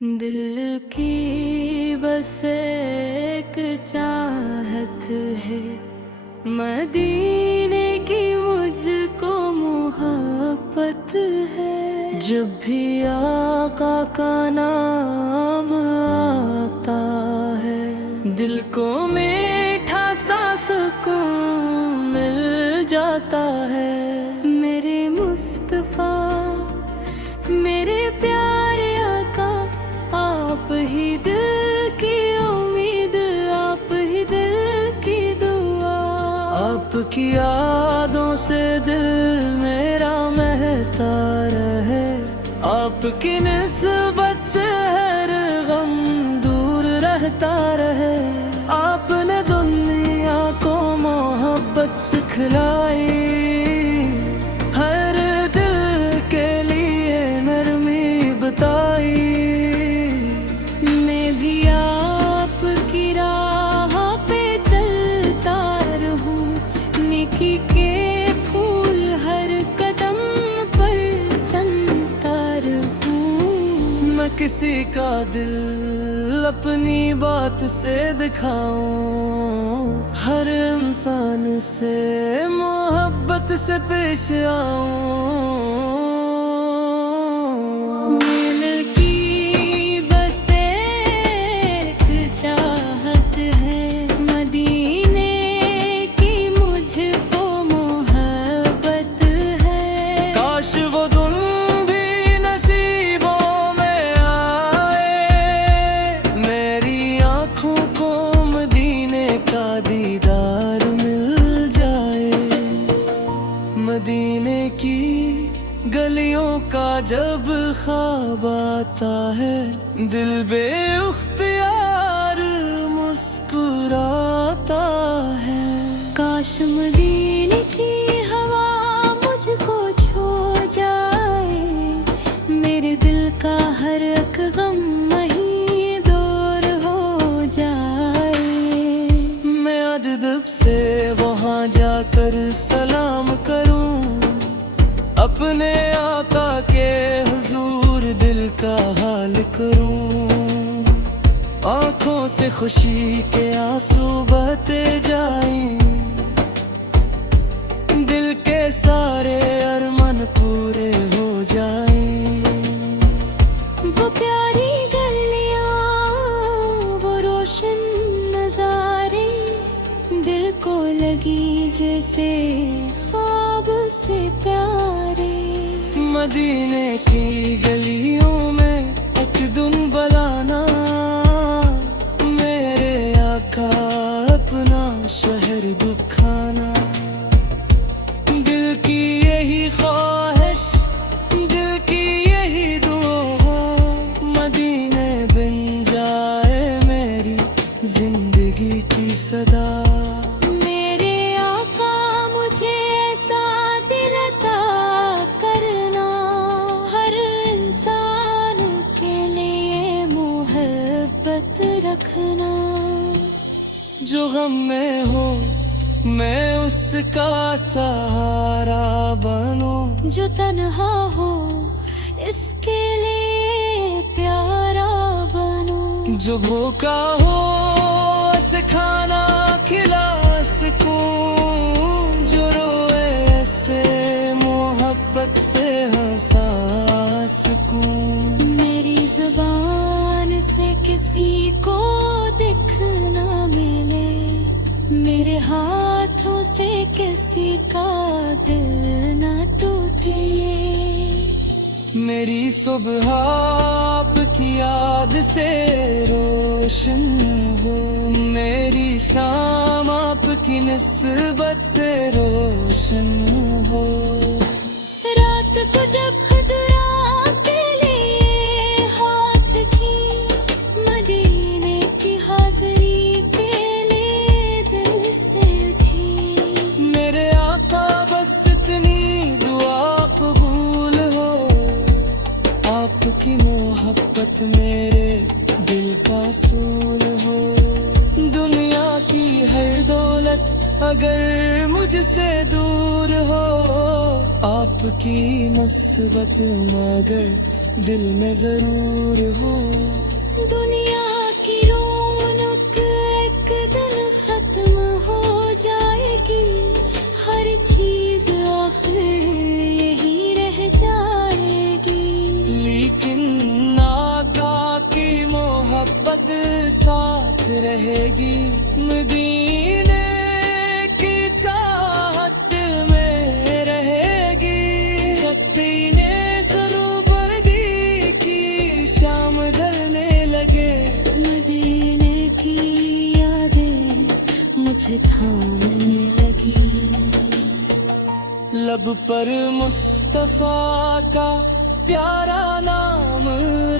दिल की बस एक चाहत है, मदीने की मुझको मोहब्बत है। जब भी आका का नाम आता है, दिल को मीठा सा सुकून मिल जाता है। मेरे मुस्तफा मेरे प्यारे आका, आप ही दिल की उम्मीद, आप ही दिल की दुआ। आपकी यादों से दिल मेरा महता रहे, आपकी निस्बत से हर गम दूर रहता रहे। आपने दुनिया को मोहब्बत सिखलाई, हर दिल के लिए नरमी बताई। मैं भी आपकी राह पे चलता रहूं, नेकी के फूल हर कदम पर चलता रहूं। मैं किसी का दिल अपनी बात से दिखाऊं, हर इंसान से मोहब्बत से पेश आऊं। मदीने की गलियों का जब ख्वाब आता है, दिल बेख्तियार मुस्कुराता है। काश मदीने की हवा मुझको छू जाए, मेरे दिल का हर एक गम वहीं दूर हो जाए। मैं अदब से वहाँ जाकर सलाम करूं, अपने आका के हुजूर दिल का हाल करूं। आँखों से खुशी के आंसू बहते जाएं, दिल के सारे अरमान पूरे हो जाएं। वो प्यारी गलियां, वो रोशन नजारे, दिल को लगी जैसे ख्वाब से प्यारे। मदीने की गलियों में एक दिन बुलाना, मेरे आका अपना शहर दिखाना। दिल की यही ख्वाहिश, दिल की यही दुआ, मदीने बन जाए मेरी जिंदगी की सदा। रखना जो गम में हो, मैं उसका सहारा बनूं। जो तन्हा हो, इसके लिए प्यारा बनूं। जो भूखा हो, उसे खाना खिला सकूं। जो रोए ऐसे मोहब्बत से हंसा सकूं। मेरी ज़ुबान से किसी को दिखना मिले, मेरे हाथों से किसी का दिल ना टूटे। मेरी सुबह आपकी याद से रोशन हो, मेरी शाम आपकी निस्बत से रोशन हो। रात को जब की मोहब्बत मेरे दिल का सूल हो। दुनिया की हर दौलत अगर मुझसे दूर हो, आपकी मुस्बत मगर दिल में जरूर हो। मोहब्बत साथ रहेगी। मदीने की चाहत दिल में रहेगी। छत्तीने सरूबरदी की शाम ढलने लगे। मदीने की यादें मुझे थामने लगी। लब पर मुस्तफा का प्यारा नाम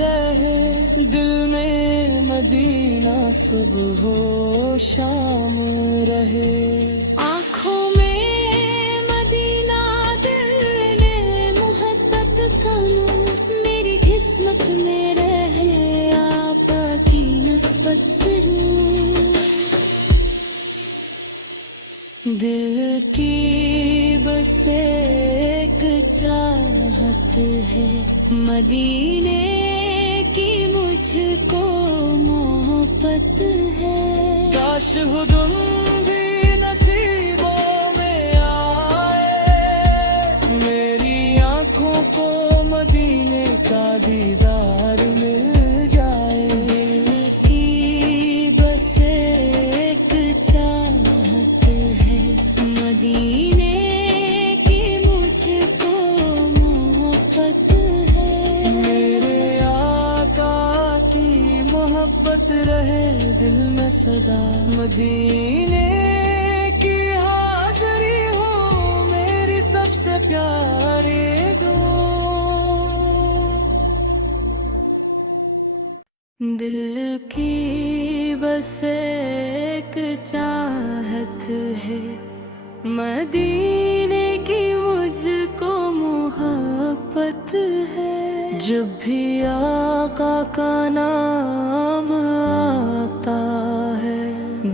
रहे। दिल में मदीना सुबह हो शाम रहे। आँखों में मदीना, दिल में मोहब्बत का नूर। मेरी किस्मत में रहे आपकी निस्बत जरूर। दिल की बस एक चाहत है, मदीने की मुझको मोहब्बत है। काश हुदुम भी नसीबों में आए। मेरी आंखों को मदीने का दीदार मिल जाए। दिल की बस एक चाहत है, मदीने की मुझको मोहब्बत है। मेरे आका की मोहब्बत रहे दिल में सदा। मदीने की हाज़री हो मेरी सबसे प्यारे दो। दिल की बस एक चाहत है, मदीने की मुझको मोहब्बत है। जब भी आका का नाम आता है,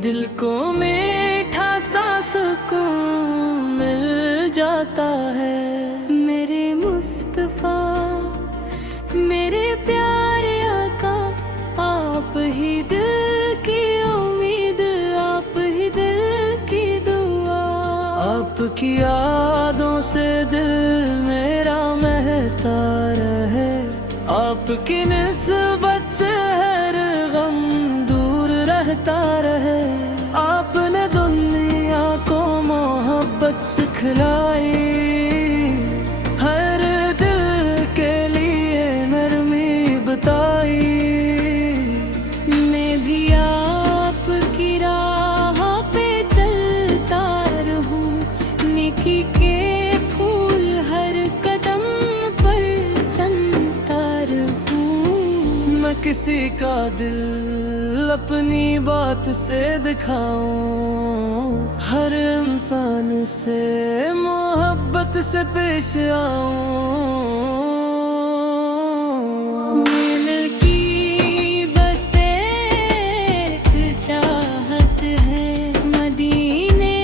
दिल को मीठा सा सुकून मिल जाता है। मेरे मुस्तफा, मेरे प्यारे आका, आप ही दिल की उम्मीद, आप ही दिल की दुआ। आपकी यादों से दिल मेरा महता रहे। आपकी निस्बत से हर गम दूर रहता रहे। आपने दुनिया को मोहब्बत सिखलाई। हर दिल के लिए नरमी बताई। मैं भी आपकी राह पे चलता रहूं। नेकी के फूल हर कदम पर चलता रहूं। मैं किसी का दिल अपनी बात से दिखाऊं। हर इंसान से मोहब्बत से पेश आऊं। दिल की बस एक चाहत है, मदीने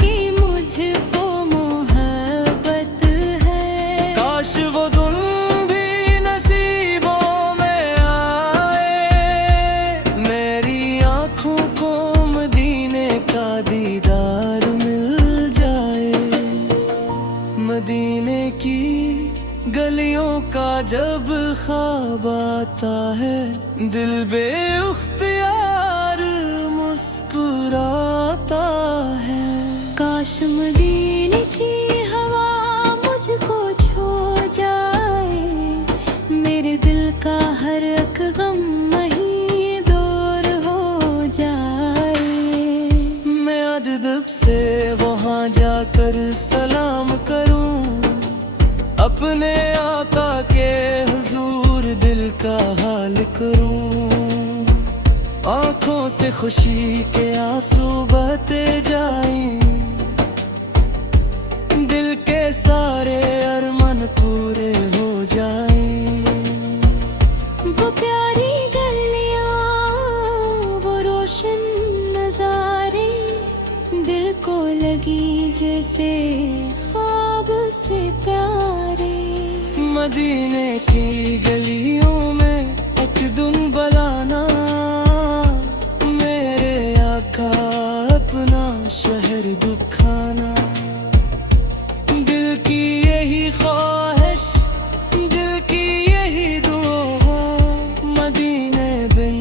की मुझको मोहब्बत है। काश वो दिन भी नसीबों में आए। मेरी आंखों को मदीने का दीदार मिल जाए। मदीने की गलियों का जब ख्वाब आता है, दिल बेख्तियार मुस्कुराता है। काश मदीने की हवा मुझको छू जाए। मेरे दिल का हर एक गम वहीं दूर हो जाए। मैं अदब से वहाँ जाकर सलाम करूं। अपने आका के हुजूर दिल का हाल करूं। आंखों से खुशी के आंसू बहते जाएं। दिल के सारे अरमान पूरे हो जाएं। वो प्यारी गलियां, वो रोशन नजारे, दिल को लगी जैसे ख्वाब से प्यारे। मदीने की गलियों में एक दिन बुलाना। मेरे आका अपना शहर दुखाना। दिल की यही ख्वाहिश, दिल की यही दुआ। मदीने बिन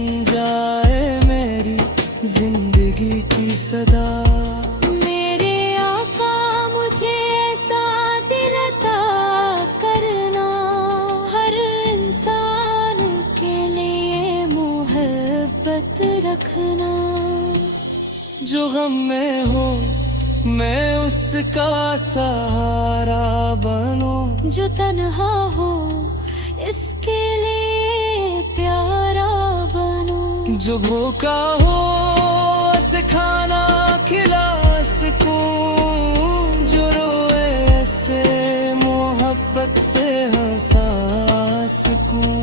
मोहब्बत रखना। जो गम में हो मैं उसका सहारा बनूं, जो तन्हा हो इसके लिए प्यारा बनूं। जो भूखा हो उसे खाना खिला सकूं, जो रोए ऐसे मोहब्बत से हंसा सकूं।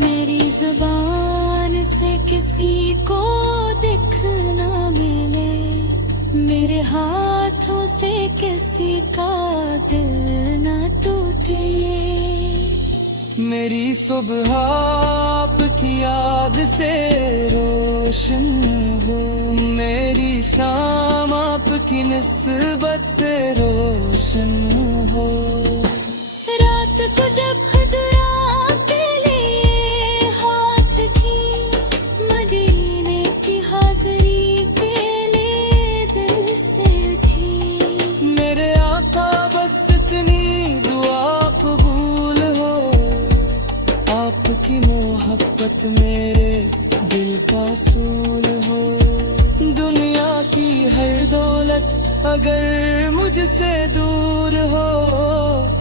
मेरी ज़ुबान से किसी को दिखना मिले, मेरे हाथों से किसी का दिल ना टूटे। मेरी सुबह आपकी याद से रोशन हो, मेरी शाम आपकी निस्बत से रोशन हो। रात को जब खुदरा के लिए हाथ थी, मदीने की हाज़री के लिए दिल से उठी। मेरे आका बस इतनी दुआ कबूल हो, आपकी मोहब्बत मेरे दिल का सूल हो। दुनिया की हर दौलत अगर मुझसे दूर हो,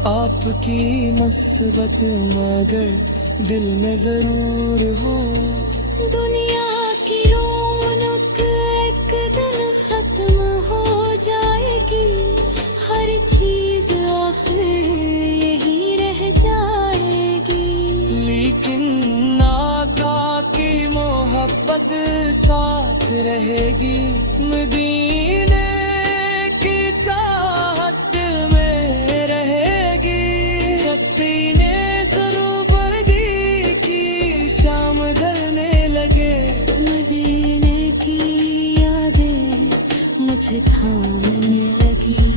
आपकी मस्बत मगर दिल में जरूर हो। दुनिया की रौनक एक दिन खत्म हो जाएगी, हर चीज आखिर यही रह जाएगी। लेकिन आका की मोहब्बत साथ रहेगी, मदीने की चाहत दिल में रहेगी। जब पीने सरूबरदी की शाम ढलने लगे, मदीने की यादें मुझे थामने लगी।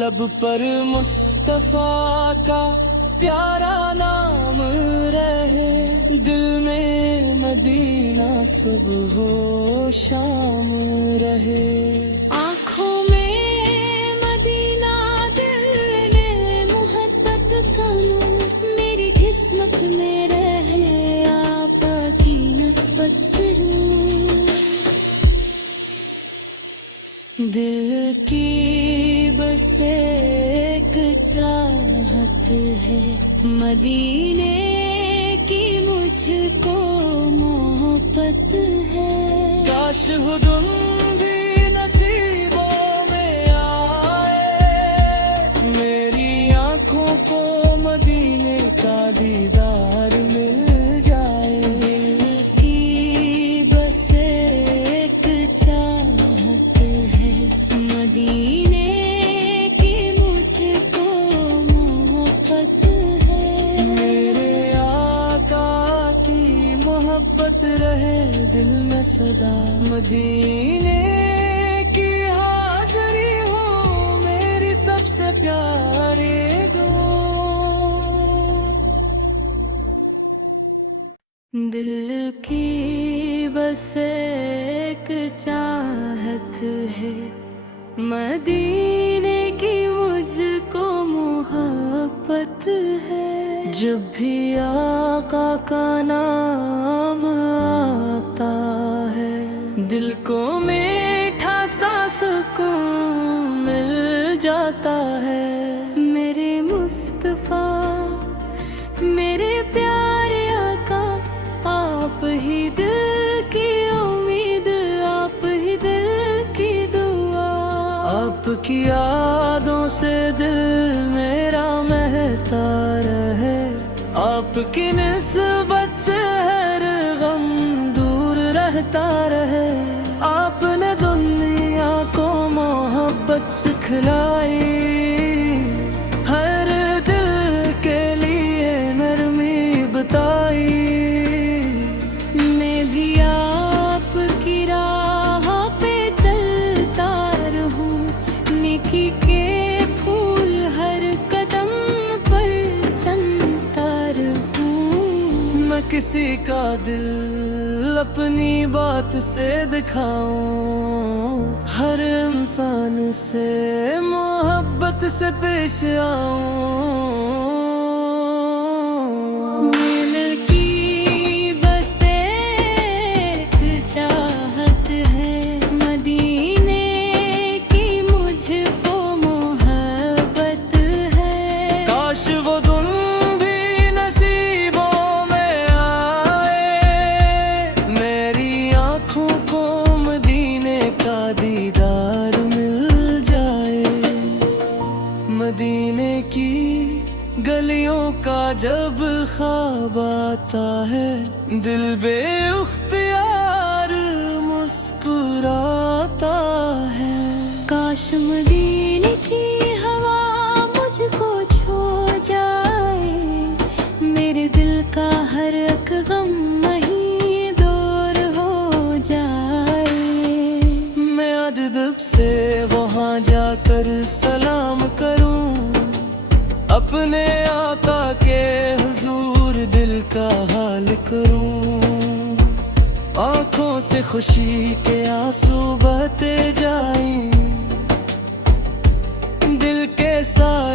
लब पर मुस्तफा का प्यारा नाम रहे, दिल में मदीना सुबह हो शाम रहे। आँखों में मदीना, दिल में मोहब्बत का नूर, मेरी किस्मत में रहे आपकी निस्बत जरूर। दिल की बस एक चाहत है, मदीने की मुझको मोहब्बत है। काश हुदुम भी नसीबों में आए, मेरी आंखों को मदीने का दीदार मिल जाए। दिल की बस एक चाहत है, मदीने की मुझको मोहब्बत है। मेरे आका की मोहब्बत रहे दिल में सदा, मदीने की हाज़री हो मेरी सबसे प्यारे दो। दिल की बस एक चाहत है, मदीने की मुझको मोहब्बत है। जब भी आका का नाम आता है, दिल को मीठा सा सुकून मिल जाता है। मेरे मुस्तफा, मेरे प्यारे आका, आप ही दिल की उम्मीद, आप ही दिल की दुआ। आपकी यादों से दिल मेरा महता रहे, आपकी निस्बत से हर गम दूर रहता रहे। आपने दुनिया को मोहब्बत सिखलाई, हर दिल के लिए नरमी बताई। मैं भी आपकी राह पे चलता रहूं, नेकी के फूल हर कदम पर चमता रहूं। मैं किसी का दिल अपनी बात से दिखाऊं, हर इंसान से मोहब्बत से पेश आऊं। दिल की बस जब ख्वाब आता है, दिल बेख्तियार मुस्कुराता है। काश मदीने की हवा मुझको छू जाए, मेरे दिल का हर एक गम वहीं दूर हो जाए। मैं अदब से वहाँ जाकर सलाम करूं, अपने आका के हुजूर दिल का हाल करूं। आँखों से खुशी के आंसू बहते जाएं, दिल के सारे